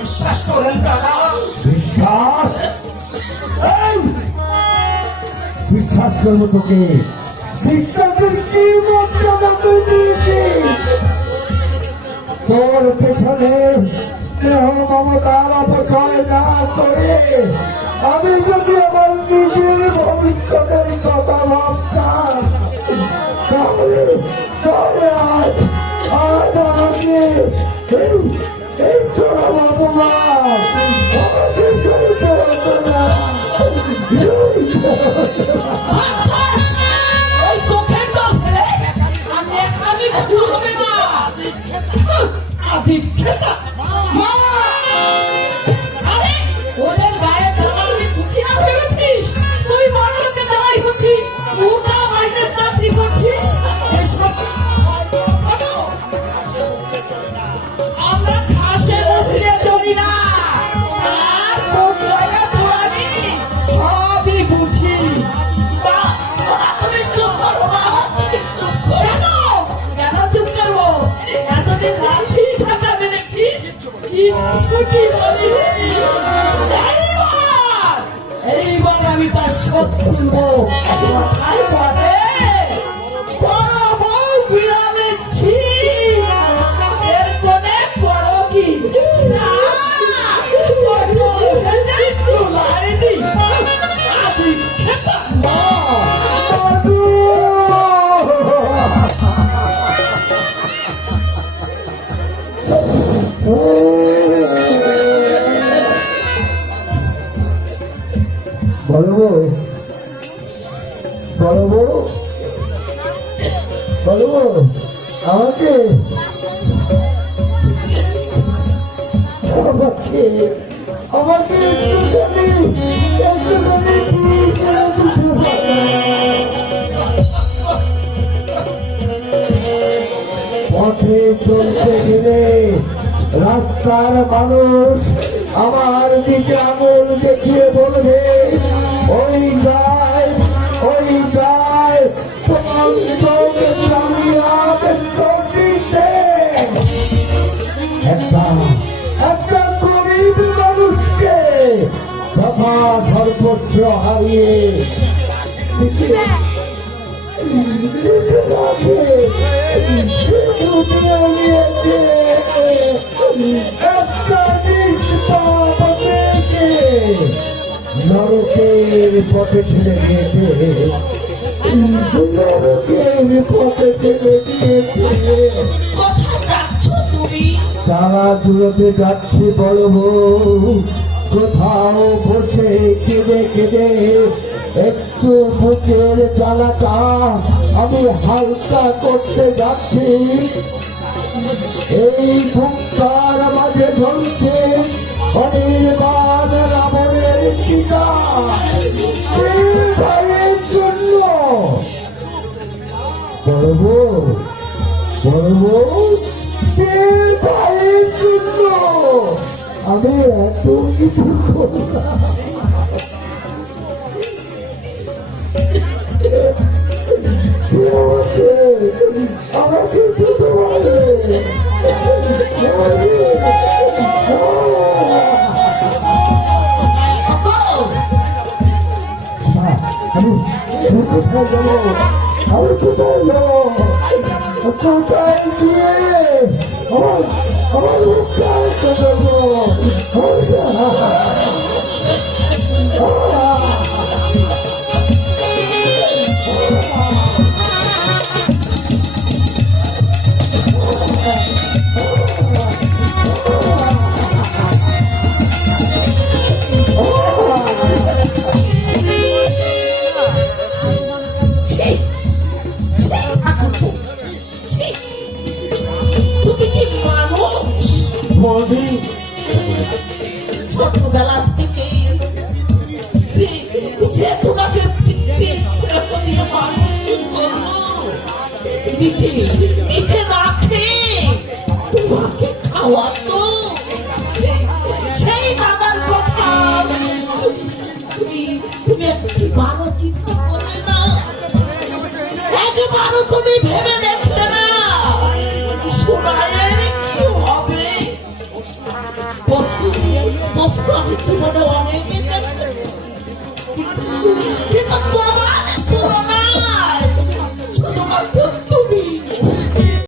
বিশ্বাস করেন দাদা? বিশ্বাস করবো তোকে? বিশ্বাসের কি মর্যাদা তুই দিয়েছিস? তোর পেছনে মমতার অপচয় না করে আমি যদি আমার নিজের ভবিষ্যতের কথা ভাবতাম তাহলে আজ আমাকে এই চোরা ভগবান আমাকে সইতে হতো না। এইবার আমি তার শোধ তুলব। এর কোনে বড় কি আমাকে আমাকে পথে চলতে গেলে রাস্তার মানুষ আমার দিকে আঙুল দেখিয়ে বলবে ওই যায় ওই যায় একটা গরিব মানুষকে তথা সর্বস্ব হারিয়ে নরকের পথে ঠেলে দিয়েছে সারা দূরতে যাচ্ছি বলবো কোথাও বসে কেঁদে কেঁদে একটু বুকের জ্বালাটা আমি হালকা করতে যাচ্ছি। এই বুকটার মাঝে ঝলছে অনির্বাণ রাবণের চিতা ভাইয়ের জন্য। বলবো বলবো ভাইয়ের জন্য আমি এত কিছু করলাম। আমাকে শুধু বলে কোথায় যাবো আমি কোথায় যাবো কোথায় গিয়ে আমার উচ্চারণে যাবো ছোটবেলা থেকে সে তোমাকে নিচে রাখে তোমাকে খাওয়াতো সেই দাদার কথা একবারও চিন্তা করলে না, একবারও তুমি ভেবে দেখলে না সোনাইয়ের কি হবে? বস্তু আমি জীবনে অনেক